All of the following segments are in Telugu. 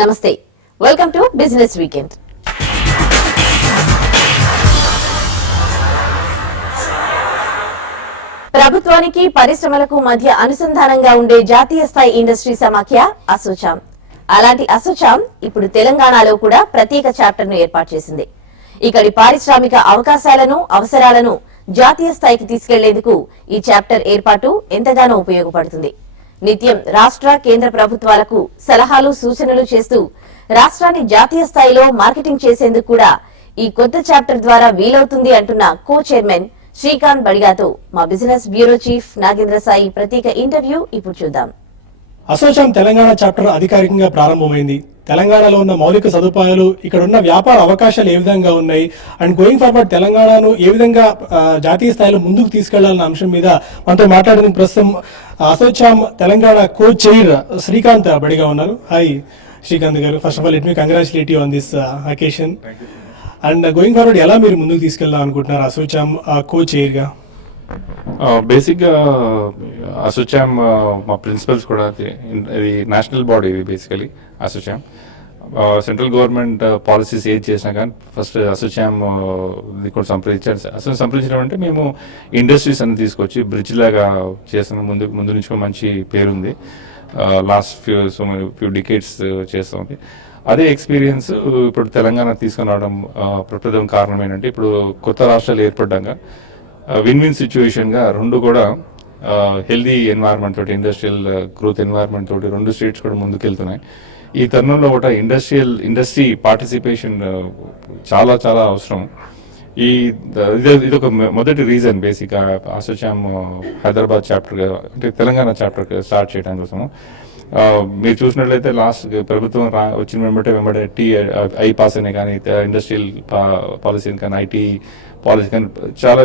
నమస్తే, వెల్కమ్ టు బిజినెస్ వీకెండ్. ప్రభుత్వానికి పరిశ్రమలకు మధ్య అనుసంధానంగా ఉండే జాతీయ స్థాయి ఇండస్ట్రీ సమాఖ్య అసోచామ్. అలాంటి అసోచామ్ ఇప్పుడు తెలంగాణలో కూడా ప్రత్యేక చాప్టర్ ను ఏర్పాటు చేసింది. ఇక్కడి పారిశ్రామిక అవకాశాలను, అవసరాలను జాతీయ స్థాయికి తీసుకెళ్లేందుకు ఈ చాప్టర్ ఏర్పాటు ఎంతగానో ఉపయోగపడుతుంది. నిత్యం రాష్ట్ర, కేంద్ర ప్రభుత్వాలకు సలహాలు, సూచనలు చేస్తూ రాష్ట్రాన్ని జాతీయ స్థాయిలో మార్కెటింగ్ చేసేందుకు కూడా ఈ కొత్త చాప్టర్ ద్వారా వీలవుతుంది అంటున్న కో చైర్మన్ శ్రీకాంత్ బడిగాతో మా business bureau chief Nagendra Sai ప్రత్యేక ఇంటర్వ్యూ ఇప్పుడు చూద్దాం. అసోచామ్ తెలంగాణ చాప్టర్ అధికారికంగా ప్రారంభమైంది. తెలంగాణలో ఉన్న మౌలిక సదుపాయాలు, ఇక్కడ ఉన్న వ్యాపార అవకాశాలు ఏ విధంగా ఉన్నాయి అండ్ గోయింగ్ ఫార్వర్డ్ తెలంగాణను ఏ విధంగా జాతీయ స్థాయిలో ముందుకు తీసుకెళ్లాలన్న అంశం మీద మనతో మాట్లాడేందుకు ప్రస్తుతం అసోచామ్ తెలంగాణ కో చైర్ శ్రీకాంత్ బడిగా ఉన్నారు. Hi Srikanth garu, first of all let me congratulate you on this occasion. And going forward ఎలా మీరు ముందుకు తీసుకెళ్దాం అనుకుంటున్నారు అసోచామ్ కో చైర్ గా? బేసిక్గా అసోచామ్ మా ప్రిన్సిపల్స్ కూడా ఇది నేషనల్ బాడీ. ఇది basically ASSOCHAM central government policies ఏది చేసినా కానీ ఫస్ట్ అసోచామ్ ఇది కూడా సంప్రదించడం అంటే మేము ఇండస్ట్రీస్ అన్ని తీసుకొచ్చి బ్రిడ్జ్ లాగా చేసిన ముందు నుంచి కూడా మంచి పేరుంది. లాస్ట్ ఫ్యూ డికేట్స్ చేస్తుంది. అదే ఎక్స్పీరియన్స్ ఇప్పుడు తెలంగాణ తీసుకుని రావడం ప్రప్రథమ కారణం ఏంటంటే ఇప్పుడు కొత్త రాష్ట్రాలు ఏర్పడ్డాక విన్ విన్ సిచ్యువేషన్గా రెండు కూడా హెల్దీ ఎన్వైర్న్మెంట్ తోటి, ఇండస్ట్రియల్ గ్రోత్ ఎన్వైర్న్మెంట్ తోటి రెండు స్టేట్స్ కూడా ముందుకెళ్తున్నాయి. ఈ తరుణంలో కూడా ఇండస్ట్రీ పార్టిసిపేషన్ చాలా చాలా అవసరం. ఇదొక మొదటి రీజన్ బేసిక్గా అసోచామ్ హైదరాబాద్ చాప్టర్ అంటే తెలంగాణ చాప్టర్ స్టార్ట్ చేయడం కోసం. మీరు చూసినట్లయితే లాస్ట్ ప్రభుత్వం వచ్చిన వెంబడే ఐ పాస్ అనే కానీ, ఇండస్ట్రియల్ పాలసీ కానీ, ఐటీ పాలసీ కానీ చాలా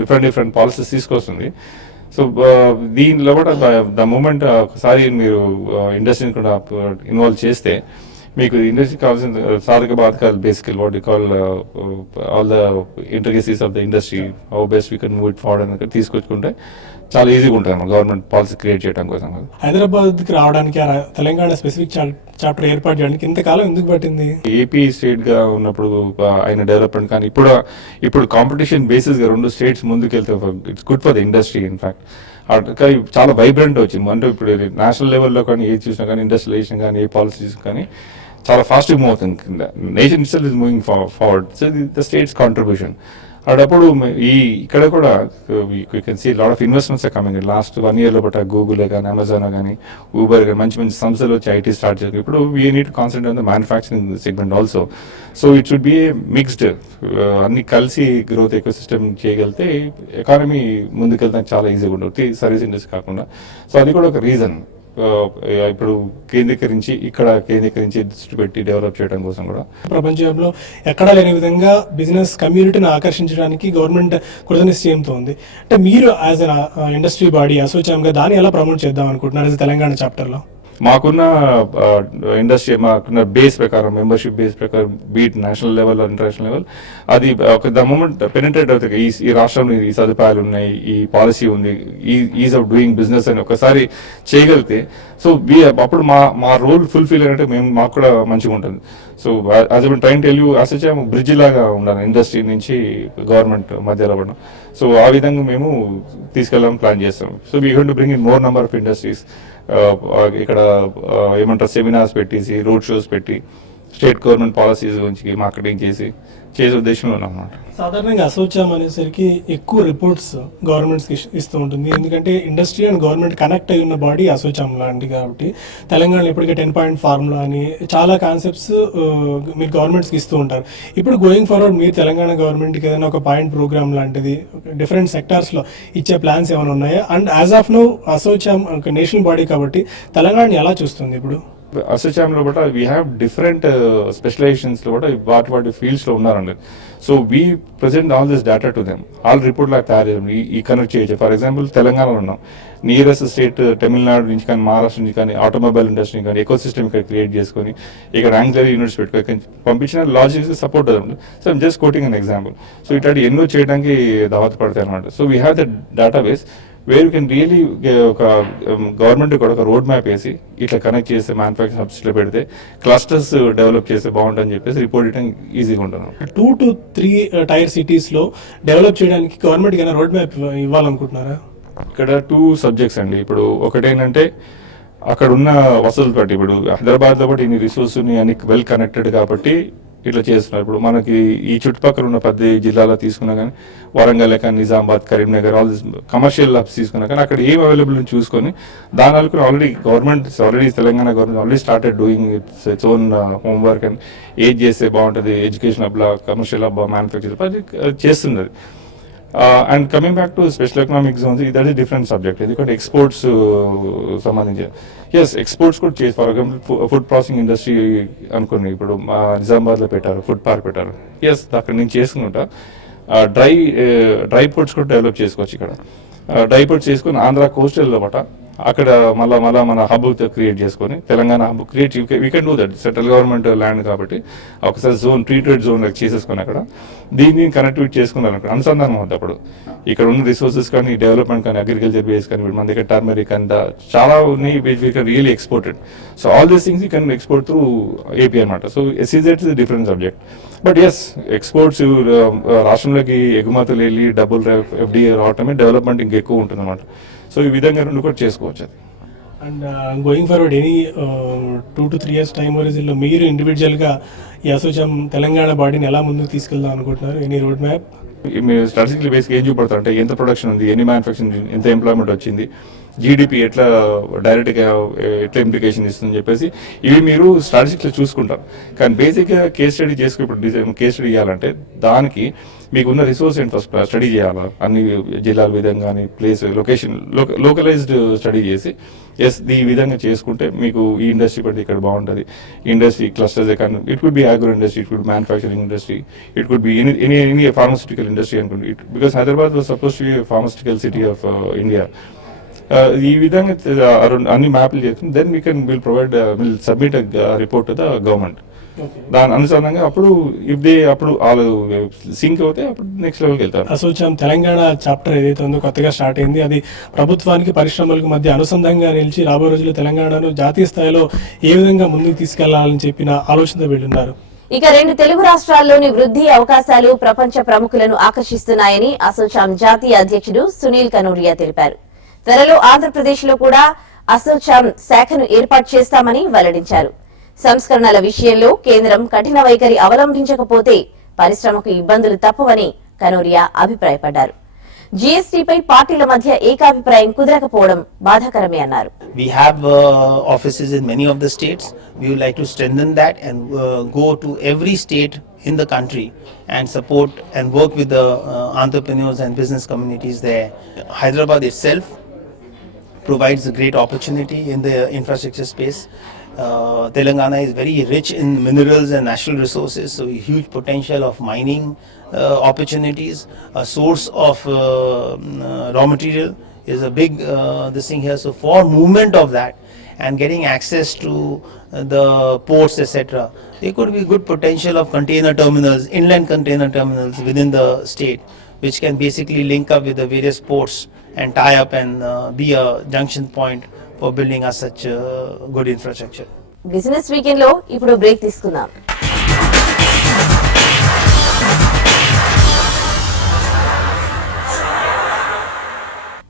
డిఫరెంట్ పాలసీస్ తీసుకొస్తుంది. సో దీనిలో కూడా ద మూమెంట్ ఒకసారి మీరు ఇండస్ట్రీని కూడా ఇన్వాల్వ్ చేస్తే మీకు ఇండస్ట్రీకి కావాల్సిన సాధక బాధకాలు basically what you call all the intricacies of the industry, how best we can move it forward అని తీసుకొచ్చుకుంటే చాలా ఈజీగా ఉంటుంది గవర్నమెంట్ పాలసీ క్రియేట్ చేయడం కోసం. హైదరాబాద్కి రావడానికి తెలంగాణ స్పెసిఫిక్ చాప్టర్ ఏర్పాటు చేయడానికి ఇంతకాలం ఎందుకు పట్టింది? ఏపీ స్టేట్ గా ఉన్నప్పుడు అయిన డెవలప్మెంట్ కానీ ఇప్పుడు కాంపిటీషన్ బేసిస్ గా రెండు స్టేట్స్ ముందుకెళ్తే it's good for the industry. In fact కానీ చాలా వైబ్రెంట్ వచ్చింది. అంటే ఇప్పుడు నేషనల్ లెవెల్లో కానీ ఏది చూసినా కానీ ఇండస్ట్రియలైజేషన్ కానీ ఏ పాలసీస్ కానీ చాలా ఫాస్ట్గా మూవ్ అవుతుంది. Nation itself is moving forward. So the states contribution అప్పుడు ఇక్కడ కూడా you can see lot of investments are coming. Last 1 year లో బట్ గూగుల్ కానీ, అమెజాన్ కానీ, ఊబర్ కానీ మంచి సంస్థలు వచ్చి ఐటీ స్టార్ట్ చేస్తారు. ఇప్పుడు we need concentrate on the manufacturing segment also. So it should be mixed, అన్ని కలిసి గ్రోత్ ఎకో సిస్టమ్ చేయగలిగితే ఎకానమీ ముందుకెళ్తానికి చాలా ఈజీగా ఉంటుంది, సర్వీస్ ఇండస్ట్రీ కాకుండా. సో అది కూడా ఒక రీజన్ ఇప్పుడు కేంద్రీకరించి దృష్టి పెట్టి డెవలప్ చేయడం కోసం కూడా. ప్రపంచంలో ఎక్కడా లేని విధంగా బిజినెస్ కమ్యూనిటీని ఆకర్షించడానికి గవర్నమెంట్ కృతనిశ్చయంతో ఉంది. అంటే మీరు యాజ్ అన్ ఇండస్ట్రీ బాడీ అసోచామ్గా దాన్ని ఎలా ప్రమోట్ చేద్దాం అనుకుంటున్నారు తెలంగాణ చాప్టర్లో? మాకున్న ఇండస్ట్రీ, మాకున్న బేస్ ప్రకారం, మెంబర్షిప్ బేస్ ప్రకారం, beat national level, international level, అది ద మూమెంట్ పెనిట్రేట్ అవుతుంది. ఈ రాష్ట్రంలో ఈ సదుపాయాలు ఉన్నాయి, ఈ పాలసీ ఉంది, ఈజ్ ఆఫ్ డూయింగ్ బిజినెస్ అని ఒకసారి చేయగలిగితే సో అప్పుడు మా రోల్ ఫుల్ఫిల్ అయినట్టు మాకు కూడా మంచిగా ఉంటుంది. So as I train tell you ASSOCHAM bridge లాగా ఉండాలి ఇండస్ట్రీ నుంచి గవర్నమెంట్ మధ్యలో పడడం. సో ఆ విధంగా మేము తీసుకెళ్ళాలని ప్లాన్ చేస్తాం. So we going to bring in more number of industries. ఇక్కడ ఏమంటారు సెమినార్స్ పెట్టేసి, రోడ్ షోస్ పెట్టి స్టేట్ గవర్నమెంట్ పాలసీస్ గురించి మార్కెటింగ్ చేసే ఉద్దేశంలో ఉన్నమాట. సాధారణంగా అసోచామ్ అనేసరికి ఎక్కువ రిపోర్ట్స్ గవర్నమెంట్స్కి ఇస్తూ ఉంటుంది. ఎందుకంటే ఇండస్ట్రీ అండ్ గవర్నమెంట్ కనెక్ట్ అయి ఉన్న బాడీ అసోచామ్ లాంటి కాబట్టి తెలంగాణలో ఇప్పటికే 10 point ఫార్ములా అని చాలా కాన్సెప్ట్స్ మీరు గవర్నమెంట్స్కి ఇస్తూ ఉంటారు. ఇప్పుడు గోయింగ్ ఫార్వర్డ్ మీరు తెలంగాణ గవర్నమెంట్కి ఏదైనా ఒక పాయింట్ ప్రోగ్రామ్ లాంటిది డిఫరెంట్ సెక్టార్స్లో ఇచ్చే ప్లాన్స్ ఏమైనా ఉన్నాయా? And as of now ASSOCHAM ఒక నేషనల్ బాడీ కాబట్టి తెలంగాణని ఎలా చూస్తుంది ఇప్పుడు? అసోచామ్లో కూడా వీ హ్యావ్ డిఫరెంట్ స్పెషలైజేషన్స్లో కూడా వాటి ఫీల్డ్స్లో ఉన్నారండి. So we present all this data to them. All report లాగా తయారు చేయడం, ఈ కనెక్ట్ చేయొచ్చు. ఫర్ ఎగ్జాంపుల్ తెలంగాణలో ఉన్నాం, నియరెస్ట్ స్టేట్ తమిళనాడు నుంచి కానీ, మహారాష్ట్ర నుంచి కానీ, ఆటోమొబైల్ ఇండస్ట్రీ కానీ ఎకో సిస్టమ్ ఇక్కడ క్రియేట్ చేసుకొని ఇక్కడ యాంగ్లరీ యూనిట్స్ పెట్టుకొని పంపించిన లాజిక్స్ సపోర్ట్ అవుతుంది. So I'm just coating an example. So ఇట్లాంటి ఎన్నో చేయడానికి దావత్ పడతాయి అనమాట. So we have the data base. Where you can really ఒక గవర్నమెంట్ కూడా ఒక రోడ్ మ్యాప్ వేసి ఇట్లా కనెక్ట్ చేస్తే మ్యానుఫ్యాక్చరింగ్ హబ్స్లో పెడితే క్లస్టర్స్ డెవలప్ చేస్తే బాగుంటుందని చెప్పేసి రిపోర్ట్ ఇవ్వడం ఈజీగా ఉంటుంది. 2 to 3 టైర్ సిటీస్లో డెవలప్ చేయడానికి గవర్నమెంట్ ఏమైనా రోడ్ మ్యాప్ ఇవ్వాలనుకుంటున్నారా? ఇక్కడ 2 సబ్జెక్ట్స్ అండి. ఇప్పుడు ఒకటేంటంటే అక్కడ ఉన్న వసతులు బట్టి, ఇప్పుడు హైదరాబాద్లో బట్టి ఇన్ని రిసోర్స్ని అన్ని వెల్ కనెక్టెడ్ కాబట్టి ఇట్లా చేస్తున్నారు. ఇప్పుడు మనకి ఈ చుట్టుపక్కల ఉన్న 10 జిల్లాలో తీసుకున్నా కానీ వరంగల్ కానీ Nizamabad Karimnagar all this commercial hubs తీసుకున్నా కానీ అక్కడ ఏం అవైలబుల్ చూసుకొని దాని వరకు already Telangana government already started doing its own homework and ఏది చేస్తే బాగుంటుంది ఎడ్యుకేషన్ హబ్లా కమర్షియల్ హబ్ మ్యానుఫ్యాక్చరింగ్ అది చేస్తున్నది. And coming back to special economic zones, that is different subject. ఎందుకంటే ఎక్స్పోర్ట్స్ సంబంధించి ఎక్స్పోర్ట్స్ కూడా చేసి, for example food processing industry అనుకోండి, ఇప్పుడు నిజామాబాద్లో పెట్టారు ఫుడ్ పార్క్ పెట్టారు. అక్కడ నేను చేసుకుంటా డ్రై పోర్ట్స్ కూడా డెవలప్ చేసుకోవచ్చు. ఇక్కడ డ్రై పోర్ట్స్ చేసుకుని ఆంధ్ర కోస్టల్లో పట అక్కడ మళ్ళా మన హబ్ క్రియేట్ చేసుకొని Telangana hub create we can do that. Central government land కాబట్టి ఒకసారి ట్రీటెడ్ జోన్ చేసుకొని అక్కడ దీన్ని కనెక్టివిటీ చేసుకున్నారు. అక్కడ అనుసంధానం అవుతుంది. అప్పుడు ఇక్కడ ఉన్న రిసోర్సెస్ కానీ డెవలప్మెంట్ కానీ అగ్రికల్చర్ బేస్ కానీ మన దగ్గర టర్మరిక్ అండ్ చాలా ఉన్నాయి which we can really exported. So all these things you can export through AP అనమాట. So SEZ is different subject. But exports రాష్ట్రంలోకి ఎగుమతులు వెళ్ళి డబుల్ ఎఫ్డిఏ రావటమే డెవలప్మెంట్ ఇంకెక్కువ ఉంటుంది అనమాట. సో ఈ విధంగా 2 కూడా చేసుకోవచ్చు. అది and going forward any 2 to 3 years time హోరిజన్లో మీరు ఇండివిజువల్గా ఈ అసోచాం తెలంగాణ బాడీని ఎలా ముందుకు తీసుకెళ్దాం అనుకుంటున్నారు? Any road map? మీరు స్ట్రాటజికల్ బేస్గా ఏం చూపడతారు అంటే ఎంత ప్రొడక్షన్ ఉంది, ఎన్ని మ్యానుఫ్యాక్చరింగ్, ఎంత ఎంప్లాయ్మెంట్ వచ్చింది, జీడిపి ఎట్లా డైరెక్ట్గా ఎట్లా ఇంప్లికేషన్ ఇస్తుందని చెప్పేసి ఇవి మీరు స్ట్రాటజిక్లో చూసుకుంటారు. కానీ బేసిక్గా కేస్ స్టడీ చేసుకుని ఇప్పుడు కేస్ స్టడీ చేయాలంటే దానికి మీకున్న రిసోర్స్ ఏంటి ఫస్ట్ స్టడీ చేయాలా, అన్ని జిల్లాల విధంగా కానీ ప్లేస్ లొకేషన్ లోకలైజ్డ్ స్టడీ చేసి ఈ విధంగా చేసుకుంటే మీకు ఈ ఇండస్ట్రీ బట్టి ఇక్కడ బాగుంటుంది. ఇండస్ట్రీ క్లస్టర్స్ కానీ it could be agro industry, it could manufacturing industry, it could be any pharmaceutical industry అనుకోండి. Because Hyderabad was suppose to be pharmaceutical city of India. ఈ విధంగా అన్ని మ్యాప్లు చేస్తుంది. Then will provide will submit report to the government. దాని అనుసారంగా అప్పుడు వాళ్ళు సింక్ అవుతే అప్పుడు నెక్స్ట్ లెవెల్కి వెళ్తారు. అసోచాం తెలంగాణ చాప్టర్ ఏదైతే ఉందో కొత్తగా స్టార్ట్ అయింది, అది ప్రభుత్వానికి పరిశ్రమలకు మధ్య అనుసంధానంగా నిలిచి రాబోయే రోజుల్లో తెలంగాణను జాతీయ స్థాయిలో ఏ విధంగా ముందుకు తీసుకెళ్లాలని చెప్పిన ఆలోచనతో వెళ్ళున్నారు. ఇక 2 తెలుగు రాష్ట్రాల్లోని వృద్ధి అవకాశాలు ప్రపంచ ప్రముఖులను ఆకర్షిస్తున్నాయని అసోచాం జాతీయ అధ్యక్షుడు సునీల్ కనూరియా తెలిపారు. త్వరలో ఆంధ్రప్రదేశ్ లో కూడా అసోచాం శాఖను ఏర్పాటు చేస్తామని వెల్లడించారు. సంస్కరణల విషయంలో కేంద్రం కఠిన వైఖరి అవలంబించకపోతే పరిశ్రమకు ఇబ్బందులు తప్పవని కనూరియా అభిప్రాయపడ్డారు. జీఎస్టీపై పార్టీల మధ్య ఏకాభిప్రాయం కుదరకపోవడం బాధాకరమే అన్నారు. We have offices in many of the states. We would like to strengthen that and go to every state in the country and support and work with the entrepreneurs and business communities there. Hyderabad itself provides a great opportunity in the infrastructure space. Telangana is very rich in minerals and natural resources, so huge potential of mining opportunities. A source of raw material is a big this thing here. So for movement of that and getting access to the ports, etc., there could be good potential of container terminals, inland container terminals within the state, which can basically link up with the various ports and tie up and be a junction point for building us such good infrastructure. Business weekend లో ఇప్పుడు బ్రేక్ తీసుకుందాం.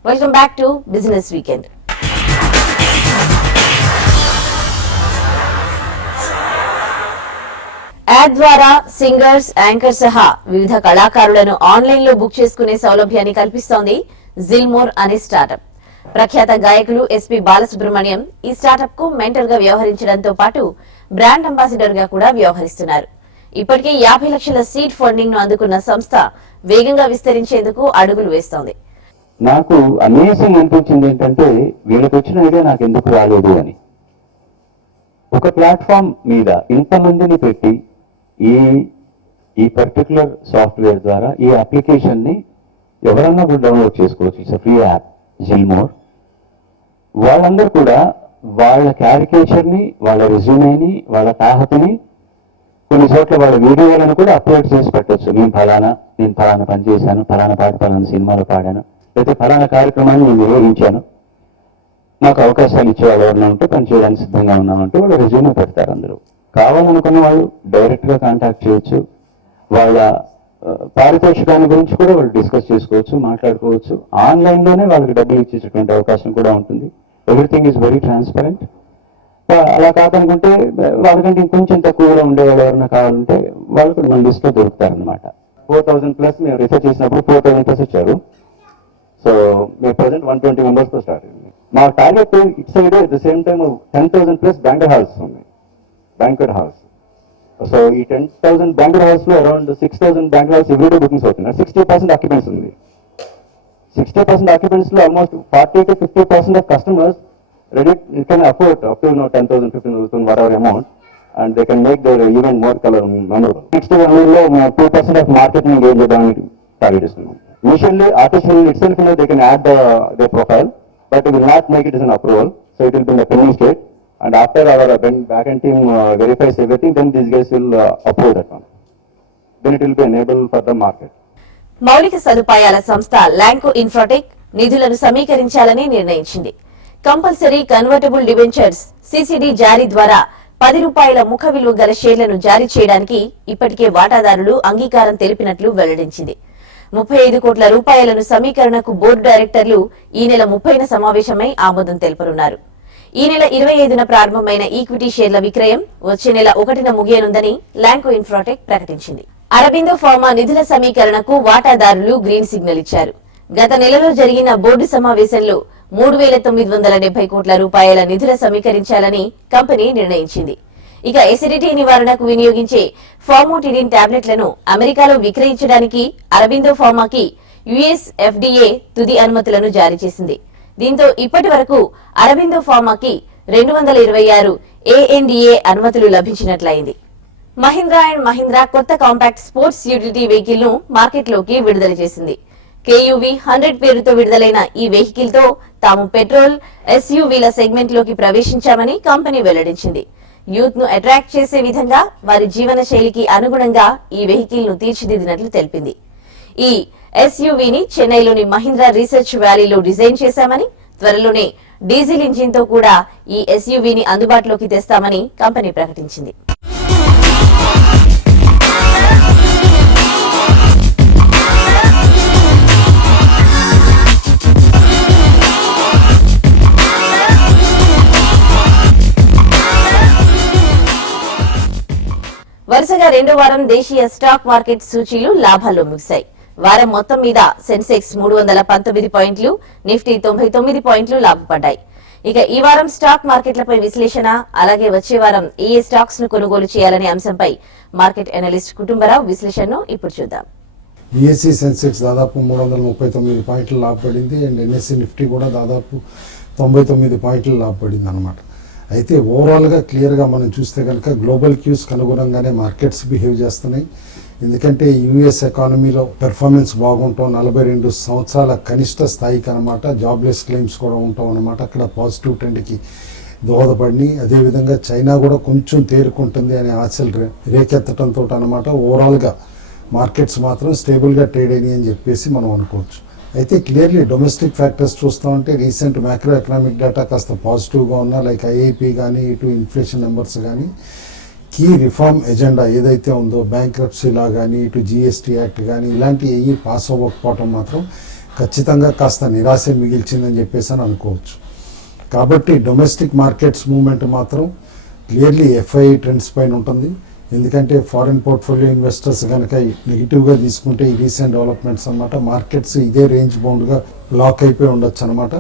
Welcome back to business weekend. Add ద్వారా సింగర్స్, యాంకర్ సహా వివిధ కళాకారులను ఆన్లైన్ లో బుక్ చేసుకునే సౌలభ్యాన్ని కల్పిస్తోంది జిల్మోర్ అనే స్టార్టప్. ప్రఖ్యాత గాయకులు ఎస్పీ బాలసుబ్రహ్మణ్యం ఈ స్టార్టప్ కు మెంటర్ గా వ్యవహరించడంతో పాటు బ్రాండ్ అంబాసిడర్ గా కూడా వ్యవహరిస్తున్నారు. ఇప్పటికే 50 లక్షల సీడ్ ఫండింగ్ ను అందుకున్న సంస్థ వేగంగా విస్తరించేందుకు అడుగులు వేస్తోంది. నాకు అమేజింగ్ అనిపించింది ఏంటంటే వీళ్ళకి వచ్చిన ఐడియా నాకు ఎందుకు రాలేదు అని. ఒక ప్లాట్ఫామ్ మీద ఇంతమందిని పెట్టి ఈ పర్టికులర్ సాఫ్ట్వేర్ ద్వారా ఈ అప్లికేషన్ ని ఎవరన్నా కూడా డౌన్లోడ్ చేసుకోవచ్చు. ఇట్స్ ఫ్రీ యాప్ జిల్మోర్. వాళ్ళందరూ కూడా వాళ్ళ క్యారికేచర్ని, వాళ్ళ రెజ్యూమేని, వాళ్ళ తాహతని కొన్ని చోట్ల వాళ్ళ వీడియోలను కూడా అప్లోడ్ చేసి పెట్టచ్చు. నేను ఫలానా పని చేశాను, ఫలానా పాట ఫలానా సినిమాలో పాడాను, లేకపోతే ఫలానా కార్యక్రమాన్ని నేను నిర్వహించాను, నాకు అవకాశాలు ఇచ్చేవాళ్ళు ఎవరైనా ఉంటే పని చేయడానికి సిద్ధంగా ఉన్నామంటే వాళ్ళు రెజ్యూమే పెడతారు. అందరూ కావాలనుకున్న వాళ్ళు డైరెక్ట్గా కాంటాక్ట్ చేయొచ్చు. వాళ్ళ పారితోషికాన్ని గురించి కూడా వాళ్ళు డిస్కస్ చేసుకోవచ్చు, మాట్లాడుకోవచ్చు. ఆన్లైన్లోనే వాళ్ళకి డబ్బులు ఇచ్చేటటువంటి అవకాశం కూడా ఉంటుంది. Everything is very transparent. అలా కాదనుకుంటే వాళ్ళకంటే ఇంకొంచెం తక్కువగా ఉండేవాళ్ళు ఎవరైనా కావాలంటే వాళ్ళు కూడా మన లిస్ట్లో దొరుకుతారనమాట. 4000+ మేము రీసెర్చ్ చేసినప్పుడు 4000+ వచ్చారు. సో మేము ప్రజెంట్ 120 మెంబర్స్తో స్టార్ట్ అయింది. మా target it side at the same time 10,000+ banquet halls ఉన్నాయి, బ్యాంక్వెట్ హాల్స్. సో ఈ 10,000 బ్యాంక్వెట్ హాల్స్ లో around 6,000 banquet halls everyday bookings అవుతున్నాయి. 60% ఆక్యుపెన్స్ ఉంది. 60% ఆక్యుపెన్స్ లో almost 40 to 50% of customers ready, you can afford up to 10,000, 15,000, whatever amount, and they can make their event more memorable. Next 1 year lo 2% of marketing engage cheyadani target istunnam. Initially artificial itself they can add their profile, but it will not make it as an approval, so it will be in the pending state, and after our backend team verifies everything, then these guys will upload that one, then it will be enabled for the market. మౌలిక సదుపాయాల సంస్థ ల్యాంకో ఇన్ఫ్రాటెక్ నిధులను సమీకరించాలని నిర్ణయించింది. కంపల్సరీ కన్వర్టబుల్ డిబెంచర్స్ సిసిడి జారీ ద్వారా ₹10 ముఖ విలువ గల షేర్లను జారీ చేయడానికి ఇప్పటికే వాటాదారులు అంగీకారం తెలిపినట్లు వెల్లడించింది. ₹35 కోట్ల సమీకరణకు బోర్డు డైరెక్టర్లు ఈ నెల 30న సమావేశమై ఆమోదం తెలుపనున్నారు. ఈ నెల 25న ప్రారంభమైన ఈక్విటీ షేర్ల విక్రయం వచ్చే నెల 1న ముగియనుందని ల్యాంకో ఇన్ఫ్రాటెక్ ప్రకటించింది. అరబిందో ఫార్మా నిధుల సమీకరణకు వాటాదారులు గ్రీన్ సిగ్నల్ ఇచ్చారు. గత నెలలో జరిగిన బోర్డు సమావేశంలో ₹3,970 కోట్ల నిధుల సమీకరించాలని కంపెనీ నిర్ణయించింది. ఇక ఎసిడిటీ నివారణకు వినియోగించే ఫార్మోటిడిన్ టాబ్లెట్లను అమెరికాలో విక్రయించడానికి అరబిందో ఫార్మాకి యుఎస్ FDA తుది అనుమతులను జారీ చేసింది. దీంతో ఇప్పటి వరకు అరబిందో ఫార్మాకి 226 ANDA అనుమతులు లభించినట్లయింది. మహీంద్రా అండ్ మహీంద్రా కొత్త కాంపాక్ట్ స్పోర్ట్స్ యూటిలిటీ వెహికల్ ను మార్కెట్లోకి విడుదల చేసింది. KUV 100 పేరుతో విడుదలైన ఈ వెహికల్ తో తాము పెట్రోల్ SUVల సెగ్మెంట్ లోకి ప్రవేశించామని కంపెనీ వెల్లడించింది. యూత్ ను అట్రాక్ట్ చేసే విధంగా వారి జీవన శైలికి అనుగుణంగా ఈ వెహికల్ ను తీర్చిదిద్దినట్లు తెలిపింది. ఈ SUVని చెన్నైలోని మహీంద్రా రీసెర్చ్ వ్యాలీలో డిజైన్ చేశామని, త్వరలోనే డీజిల్ ఇంజిన్ తో కూడా ఈ SUVని అందుబాటులోకి తెస్తామని కంపెనీ ప్రకటించింది. వరుసగా రెండో వారం దేశీయ స్టాక్ మార్కెట్ సూచీలు లాభాల్లో ముగిశాయి. వారం మొత్తం మీద సెన్సెక్స్ 319 పాయింట్లు, నిఫ్టీ 99 పాయింట్లు లాభపడ్డాయి. ఇక ఈ వారం స్టాక్ మార్కెట్లపై విశ్లేషణ, అలాగే వచ్చే వారం ఏ స్టాక్స్ ను కొనుగోలు చేయాలనే అంశంపై మార్కెట్ అనలిస్ట్ కుటుంబరావు విశ్లేషణను ఇప్పుడు చూద్దాం. BSE సెన్సెక్స్ దాదాపు 339 పాయింట్లు లాభపడింది అండ్ NSE నిఫ్టీ కూడా దాదాపు 99 పాయింట్లు లాభపడింది అనమాట. అయితే ఓవరాల్గా క్లియర్గా మనం చూస్తే కనుక గ్లోబల్ క్యూస్కి అనుగుణంగానే మార్కెట్స్ బిహేవ్ చేస్తున్నాయి. ఎందుకంటే యూఎస్ ఎకానమీలో పెర్ఫార్మెన్స్ బాగుంటాం, 42 సంవత్సరాల కనిష్ట స్థాయికి అనమాట, జాబ్లెస్ క్లెయిమ్స్ కూడా ఉంటాం అనమాట. అక్కడ పాజిటివ్ ట్రెండ్కి దోహదపడి, అదేవిధంగా చైనా కూడా కొంచెం తేరుకుంటుంది అనే ఆశలు రేకెత్తడంతో అనమాట ఓవరాల్గా మార్కెట్స్ మాత్రం స్టేబుల్గా ట్రేడ్ అయినాయి అని చెప్పేసి మనం అనుకోవచ్చు. అయితే క్లియర్లీ డొమెస్టిక్ ఫ్యాక్టర్స్ చూస్తామంటే రీసెంట్ మ్యాక్రో ఎకనామిక్ డేటా కాస్త పాజిటివ్గా ఉన్నా, లైక్ IIP కానీ, ఇటు ఇన్ఫ్లేషన్ నెంబర్స్ కానీ, కీ రిఫార్మ్ ఎజెండా ఏదైతే ఉందో బ్యాంక్రప్సీ లా కానీ, ఇటు GST యాక్ట్ కానీ, ఇలాంటి ఏవి పాస్ అవ్వకపోవటం మాత్రం ఖచ్చితంగా కాస్త నిరాశ మిగిల్చిందని చెప్పేసి అని అనుకోవచ్చు. కాబట్టి డొమెస్టిక్ మార్కెట్స్ మూవ్మెంట్ మాత్రం క్లియర్లీ FII ట్రెండ్స్ పైన ఉంటుంది. ఎందుకంటే ఫారిన్ పోర్ట్ఫోలియో ఇన్వెస్టర్స్ కనుక నెగిటివ్గా తీసుకుంటే ఈ రీసెంట్ డెవలప్మెంట్స్ అనమాట మార్కెట్స్ ఇదే రేంజ్ బౌండ్గా లాక్ అయిపోయి ఉండొచ్చు అనమాట.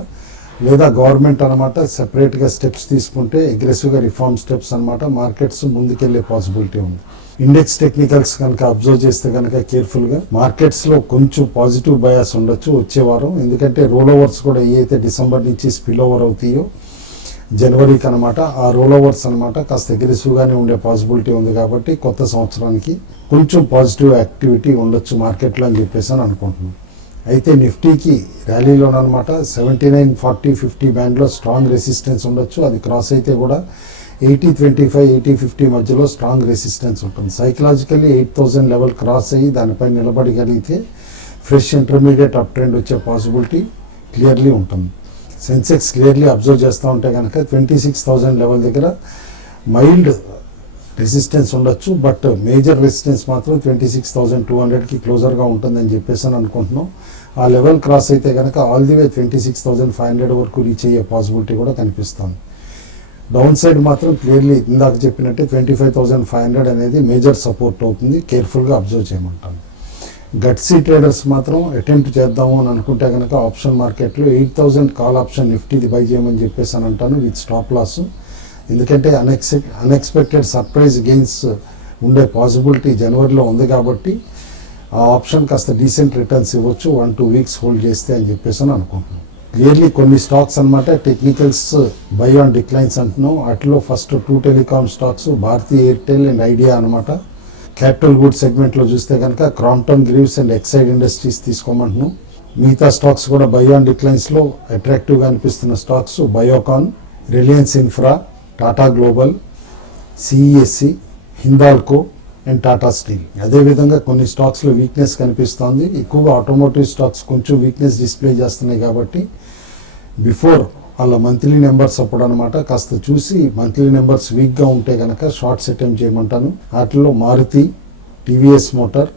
లేదా గవర్నమెంట్ అనమాట సెపరేట్గా స్టెప్స్ తీసుకుంటే అగ్రెసివ్గా రిఫార్మ్ స్టెప్స్ అనమాట మార్కెట్స్ ముందుకెళ్లే పాసిబిలిటీ ఉంది. ఇండెక్స్ టెక్నికల్స్ కనుక అబ్జర్వ్ చేస్తే కనుక కేర్ఫుల్గా మార్కెట్స్లో కొంచెం పాజిటివ్ బయాస్ ఉండొచ్చు వచ్చే వారం. ఎందుకంటే రోల్ ఓవర్స్ కూడా ఏవైతే డిసెంబర్ నుంచి స్పిల్ ఓవర్ అవుతాయో జనవరికి అనమాట, ఆ రోల్ ఓవర్స్ అనమాట కాస్త అగ్రెసివ్గానే ఉండే పాసిబిలిటీ ఉంది. కాబట్టి కొత్త సంవత్సరానికి కొంచెం పాజిటివ్ యాక్టివిటీ ఉండొచ్చు మార్కెట్లో అని చెప్పేసి అని అనుకుంటున్నాం. అయితే నిఫ్టీకి ర్యాలీలోనమాట 79, 40, 50 బ్యాండ్లో స్ట్రాంగ్ రెసిస్టెన్స్ ఉండొచ్చు. అది క్రాస్ అయితే కూడా 80-25, 80-50 మధ్యలో స్ట్రాంగ్ రెసిస్టెన్స్ ఉంటుంది. సైకలాజికల్లీ 8,000 లెవెల్ క్రాస్ అయ్యి దానిపై నిలబడగలిగితే ఫ్రెష్ ఇంటర్మీడియట్ అప్ ట్రెండ్ వచ్చే పాసిబిలిటీ క్లియర్లీ ఉంటుంది. సెన్సెక్స్ క్లియర్లీ అబ్జర్వ్ చేస్తూ ఉంటే కనుక 26,000 లెవెల్ దగ్గర మైల్డ్ రెసిస్టెన్స్ ఉండొచ్చు, బట్ మేజర్ రెసిస్టెన్స్ మాత్రం 26,200కి క్లోజర్గా ఉంటుందని చెప్పేసి అని అనుకుంటున్నాం. ఆ లెవెల్ క్రాస్ అయితే కనుక ఆల్ ది వే 26,500 వరకు రీచ్ అయ్యే పాసిబిలిటీ కూడా కనిపిస్తుంది. డౌన్ సైడ్ మాత్రం క్లియర్లీ ఇందాక చెప్పినట్టే 25,500 అనేది మేజర్ సపోర్ట్ అవుతుంది, కేర్ఫుల్గా అబ్జర్వ్ చేయమంటాను. గట్సీ ట్రేడర్స్ మాత్రం అటెంప్ట్ చేద్దాము అని అనుకుంటే కనుక ఆప్షన్ మార్కెట్లో 8,000 కాల్ ఆప్షన్ నిఫ్టీది బై చేయమని చెప్పేసి అని అంటాను విత్ స్టాప్ లాస్. ఎందుకంటే అన్ఎక్స్పెక్టెడ్ సర్ప్రైజ్ గెయిన్స్ ఉండే పాసిబిలిటీ జనవరిలో ఉంది కాబట్టి ఆ ఆప్షన్ కాస్త డీసెంట్ రిటర్న్స్ ఇవ్వచ్చు 1-2 వీక్స్ హోల్డ్ చేస్తే అని చెప్పేసి అని అనుకుంటున్నాం. క్లియర్లీ కొన్ని స్టాక్స్ అనమాట టెక్నికల్స్ బై ఆన్ డిక్లైన్స్ అంటున్నాం. వాటిలో first 2 telecom stocks Bharti Airtel and Idea అనమాట. క్యాపిటల్ గుడ్ సెగ్మెంట్లో చూస్తే కనుక క్రాంప్టన్ గ్రీవ్స్ అండ్ ఎక్సైడ్ ఇండస్ట్రీస్ తీసుకోమంటున్నాం. మిగతా స్టాక్స్ కూడా బై ఆన్ డిక్లైన్స్లో అట్రాక్టివ్గా అనిపిస్తున్న స్టాక్స్ బయోకాన్, రిలయన్స్ ఇన్ఫ్రా, టాటా గ్లోబల్, సిఈఎస్సి, హిందాల్కో అండ్ టాటా స్టీల్. అదేవిధంగా కొన్ని స్టాక్స్లో వీక్నెస్ కనిపిస్తోంది. ఎక్కువగా ఆటోమోటివ్ స్టాక్స్ కొంచెం వీక్నెస్ డిస్ప్లే చేస్తున్నాయి కాబట్టి బిఫోర్ వాళ్ళ మంత్లీ నెంబర్స్ అప్పుడు అనమాట కాస్త చూసి మంత్లీ నెంబర్స్ వీక్గా ఉంటే కనుక షార్ట్స్ అటెంప్ట్ చేయమంటాను. వాటిలో మారుతి, టీవీఎస్ మోటార్,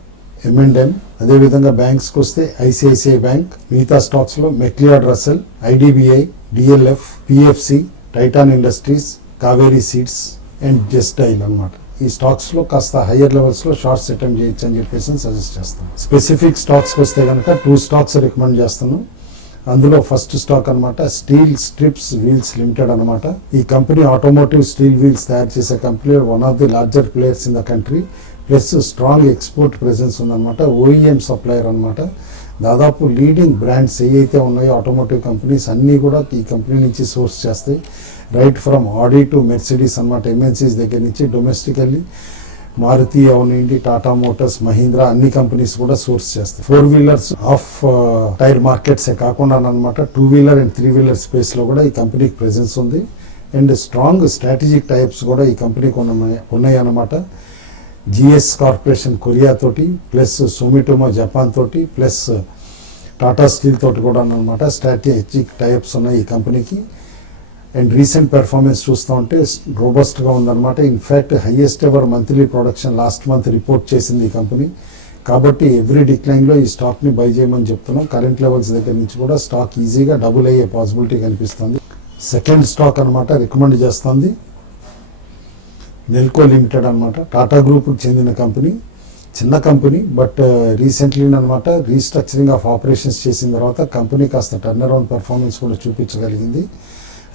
M&M, అదేవిధంగా బ్యాంక్స్కి వస్తే ఐసిఐసిఐ బ్యాంక్, మిగతా స్టాక్స్లో మెక్లియార్డ్ రసెల్, ఐడిబిఐ, డిఎల్ఎఫ్, పిఎఫ్సి, టైటాన్ ఇండస్ట్రీస్, కావేరీ సీడ్స్ అండ్ జెస్టైల్ అనమాట. ఈ స్టాక్స్లో కాస్త హయ్యర్ లెవెల్స్లో షార్ట్స్ అటెంప్ట్ చేయొచ్చు అని చెప్పేసి సజెస్ట్ చేస్తాను. స్పెసిఫిక్ స్టాక్స్కి వస్తే కనుక 2 స్టాక్స్ రికమెండ్ చేస్తాను. అందులో ఫస్ట్ స్టాక్ అనమాట స్టీల్ స్ట్రిప్స్ వీల్స్ లిమిటెడ్ అనమాట. ఈ కంపెనీ ఆటోమోటివ్ స్టీల్ వీల్స్ తయారు చేసే company, one of the larger players in the country, plus strong export presence ఉందన్నమాట. ఓఈఎం సప్లయర్ అనమాట. దాదాపు లీడింగ్ బ్రాండ్స్ ఏవైతే ఉన్నాయో ఆటోమోటివ్ కంపెనీస్ అన్నీ కూడా ఈ కంపెనీ నుంచి సోర్స్ చేస్తాయి. Right from Audi to Mercedes అనమాట. ఎంఎన్సీస్ దగ్గర నుంచి డొమెస్టికల్లీ మారుతి అవనండి, టాటా మోటార్స్, మహీంద్రా అన్ని కంపెనీస్ కూడా సోర్స్ చేస్తాయి. 4 వీలర్స్ ఆఫ్ టైర్ మార్కెట్సే కాకుండా అనమాట 2 వీలర్ అండ్ 3 వీలర్ స్పేస్లో కూడా ఈ కంపెనీకి ప్రెజెన్స్ ఉంది. అండ్ స్ట్రాంగ్ స్ట్రాటజిక్ టైప్స్ కూడా ఈ కంపెనీకి ఉన్నాయి అన్నమాట. జిఎస్ కార్పొరేషన్ కొరియా తోటి, ప్లస్ సొమిటోమో జపాన్ తోటి, ప్లస్ టాటా స్టీల్ తోటి కూడా అనమాట స్ట్రాటజిక్ టైప్స్ ఉన్నాయి ఈ కంపెనీకి. అండ్ రీసెంట్ పెర్ఫార్మెన్స్ చూస్తూ ఉంటే రోబస్ట్గా ఉందన్నమాట. In fact highest ever monthly production last month report చేసింది ఈ కంపెనీ. కాబట్టి ఎవ్రీ డిక్లైన్లో ఈ స్టాక్ని బై చేయమని చెప్తున్నాం. కరెంట్ లెవెల్స్ దగ్గర నుంచి కూడా స్టాక్ ఈజీగా డబుల్ అయ్యే పాసిబిలిటీ కనిపిస్తుంది. సెకండ్ స్టాక్ అనమాట రికమెండ్ చేస్తుంది నెల్కో లిమిటెడ్ అనమాట. టాటా గ్రూప్కి చెందిన కంపెనీ, చిన్న కంపెనీ, బట్ రీసెంట్లీ అనమాట రీస్ట్రక్చరింగ్ ఆఫ్ ఆపరేషన్స్ చేసిన తర్వాత కంపెనీ కాస్త టర్న్ అరౌండ్ పెర్ఫార్మెన్స్ కూడా చూపించగలిగింది.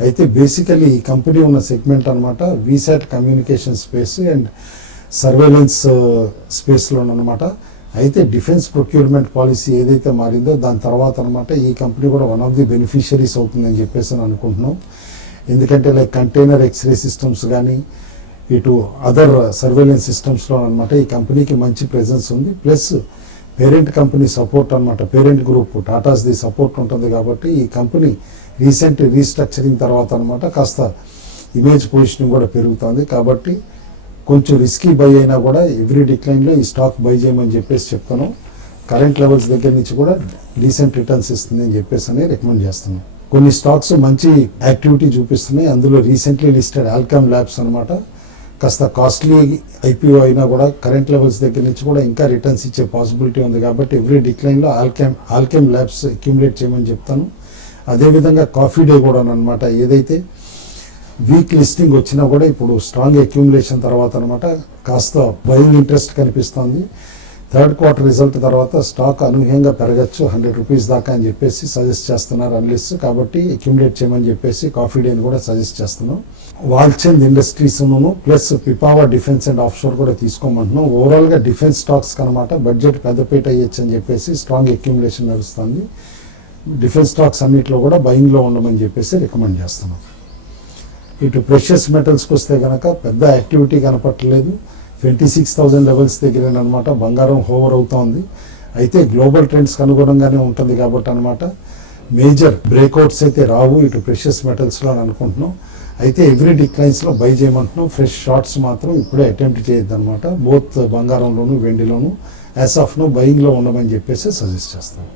అయితే బేసికలీ ఈ కంపెనీ ఉన్న సెగ్మెంట్ అనమాట VSAT communication space and surveillance స్పేస్లో అనమాట. అయితే డిఫెన్స్ ప్రొక్యూర్మెంట్ పాలసీ ఏదైతే మారిందో దాని తర్వాత అనమాట ఈ కంపెనీ కూడా వన్ ఆఫ్ ది బెనిఫిషరీస్ అవుతుందని చెప్పేసి అని అనుకుంటున్నాం. ఎందుకంటే లైక్ కంటైనర్ ఎక్స్రే సిస్టమ్స్ కానీ ఇటు అదర్ సర్వేలెన్స్ సిస్టమ్స్లో అనమాట ఈ కంపెనీకి మంచి ప్రెజెన్స్ ఉంది. ప్లస్ పేరెంట్ కంపెనీ సపోర్ట్ అనమాట, పేరెంట్ గ్రూప్ టాటాస్ది సపోర్ట్ ఉంటుంది కాబట్టి ఈ కంపెనీ రీసెంట్ రీస్ట్రక్చరింగ్ తర్వాత అనమాట కాస్త ఇమేజ్ పొజిషనింగ్ కూడా పెరుగుతుంది. కాబట్టి కొంచెం రిస్కీ బై అయినా కూడా ఎవ్రీ డిక్లైన్లో ఈ స్టాక్ బై చేయమని చెప్పేసి చెప్తాను. కరెంట్ లెవెల్స్ దగ్గర నుంచి కూడా డీసెంట్ రిటర్న్స్ ఇస్తుంది అని చెప్పేసి అని రికమెండ్ చేస్తున్నాను. కొన్ని స్టాక్స్ మంచి యాక్టివిటీ చూపిస్తున్నాయి. అందులో రీసెంట్లీ లిస్టెడ్ ఆల్కెమ్ ల్యాబ్స్ అనమాట. కాస్త కాస్ట్లీ ఐపీఓ అయినా కూడా కరెంట్ లెవెల్స్ దగ్గర నుంచి కూడా ఇంకా రిటర్న్స్ ఇచ్చే పాసిబిలిటీ ఉంది కాబట్టి ఎవ్రీ డిక్లైన్లో ఆల్కెమ్ ల్యాబ్స్ అక్యుములేట్ చేయమని చెప్తాను. అదేవిధంగా కాఫీ డే కూడా అనమాట ఏదైతే వీక్ లిస్టింగ్ వచ్చినా కూడా ఇప్పుడు స్ట్రాంగ్ అక్యుములేషన్ తర్వాత అనమాట కాస్త బయింగ్ ఇంట్రెస్ట్ కనిపిస్తుంది. థర్డ్ క్వార్టర్ రిజల్ట్ తర్వాత స్టాక్ అనూహ్యంగా పెరగచ్చు 100 రూపీస్ దాకా అని చెప్పేసి సజెస్ట్ చేస్తున్నారు అనలిస్ట్. కాబట్టి అక్యుములేట్ చేయమని చెప్పేసి కాఫీ డేని కూడా సజెస్ట్ చేస్తున్నాం. Walchand industries plus Pipavav defence and offshore కూడా తీసుకోమంటున్నాం. ఓవరాల్గా డిఫెన్స్ స్టాక్స్ కనమాట బడ్జెట్ పెద్దపీట అయ్యొచ్చు అని చెప్పేసి స్ట్రాంగ్ అక్యుములేషన్ నడుస్తుంది. డిఫెన్స్ స్టాక్స్ అన్నింటిలో కూడా బయింగ్లో ఉండమని చెప్పేసి రికమెండ్ చేస్తున్నాం. ఇటు ప్రెషియస్ మెటల్స్కి వస్తే కనుక పెద్ద యాక్టివిటీ కనపట్టలేదు. 26,000 లెవెల్స్ దగ్గర అనమాట బంగారం హోవర్ అవుతోంది. అయితే గ్లోబల్ ట్రెండ్స్కి అనుగుణంగానే ఉంటుంది కాబట్టి అనమాట మేజర్ బ్రేక్అవుట్స్ అయితే రావు ఇటు ప్రెషియస్ మెటల్స్లో అని అనుకుంటున్నాం. అయితే ఎవ్రీ డిక్లైన్స్లో బై చేయమంటున్నాం. ఫ్రెష్ షార్ట్స్ మాత్రం ఇప్పుడే అటెంప్ట్ చేయొద్దు అనమాట. బోత్ బంగారంలోను వెండిలోను యాజ్ ఆఫ్ నో బయింగ్లో ఉండమని చెప్పేసి సజెస్ట్ చేస్తాం.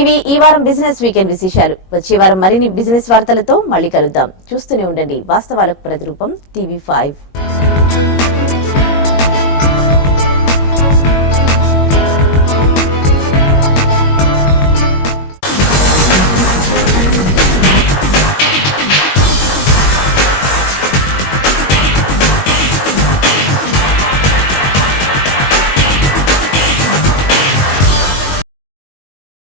ఇవి ఈ వారం బిజినెస్ వీకెండ్ విశేషాలు. వచ్చే వారం మరిన్ని బిజినెస్ వార్తలతో మళ్ళీ కలుద్దాం. చూస్తూనే ఉండండి వాస్తవాలకు ప్రతిరూపం TV5.